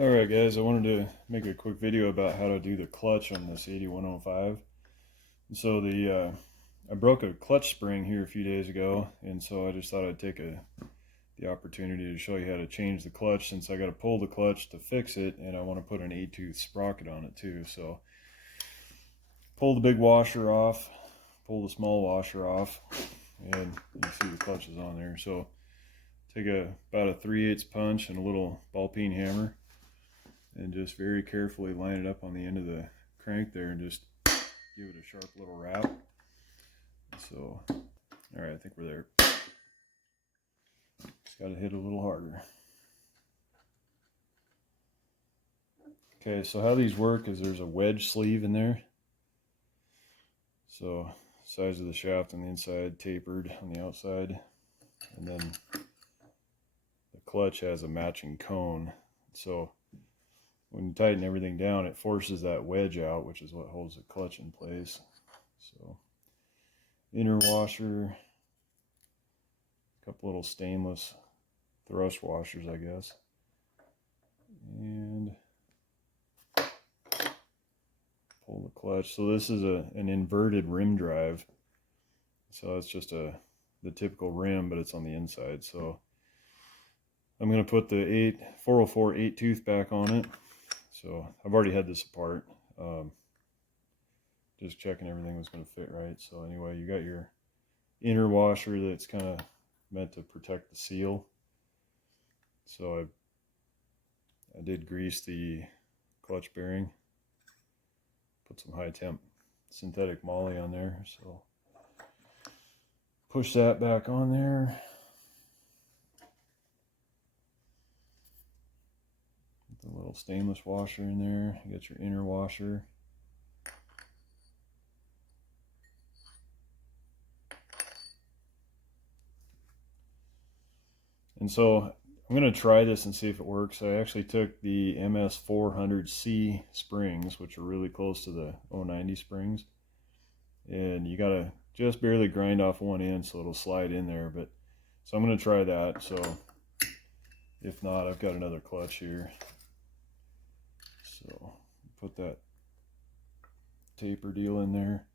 Alright guys, I wanted to make a quick video about how to do the clutch on this 8105. So I broke a clutch spring here a few days ago, and so I just thought I'd take the opportunity to show you how to change the clutch, since I got to pull the clutch to fix it, and I want to put an 8-tooth sprocket on it too. So pull the big washer off, pull the small washer off, and you can see the clutch is on there. So take about a 3/8 punch and a little ball peen hammer, and just very carefully line it up on the end of the crank there and just give it a sharp little rap. So, alright, I think we're there. Just got to hit a little harder. Okay, so how these work is there's a wedge sleeve in there. So, size of the shaft on the inside, tapered on the outside. And then the clutch has a matching cone. So, when you tighten everything down, it forces that wedge out, which is what holds the clutch in place. So, inner washer, a couple little stainless thrust washers, I guess, and pull the clutch. So this is an inverted rim drive. So it's just the typical rim, but it's on the inside. So I'm going to put the 404 8-tooth back on it. So I've already had this apart, just checking everything was going to fit right. So anyway, you got your inner washer that's kind of meant to protect the seal. So I did grease the clutch bearing, put some high temp synthetic moly on there. So push that back on there. The little stainless washer in there. You got your inner washer. And so I'm going to try this and see if it works. I actually took the MS400C springs, which are really close to the 090 springs. And you got to just barely grind off one end so it'll slide in there. But so I'm going to try that. So if not, I've got another clutch here. So put that taper deal in there.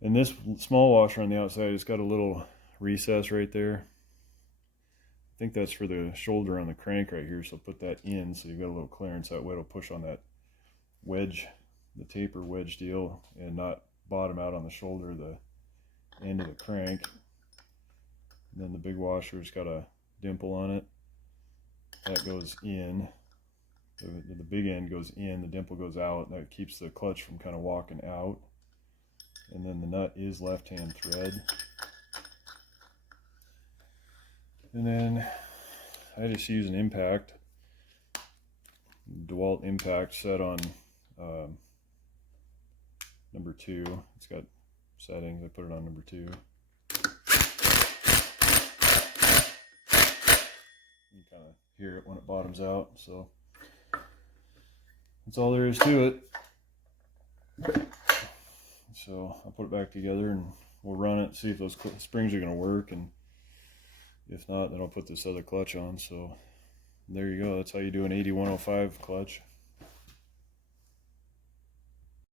And this small washer on the outside has got a little recess right there. I think that's for the shoulder on the crank right here. So put that in so you've got a little clearance. That way it'll push on that wedge, the taper wedge deal, and not bottom out on the shoulder, the end of the crank. And then the big washer's got a dimple on it. That goes in. The big end goes in, the dimple goes out. That keeps the clutch from kind of walking out. And then the nut is left-hand thread. And then I just use an impact, DeWalt impact set on number 2. It's got settings. I put it on number 2. You kind of hear it when it bottoms out. So that's all there is to it. So I'll put it back together and we'll run it, see if those springs are going to work, and if not, then I'll put this other clutch on. So there you go. That's how you do an 8105 clutch.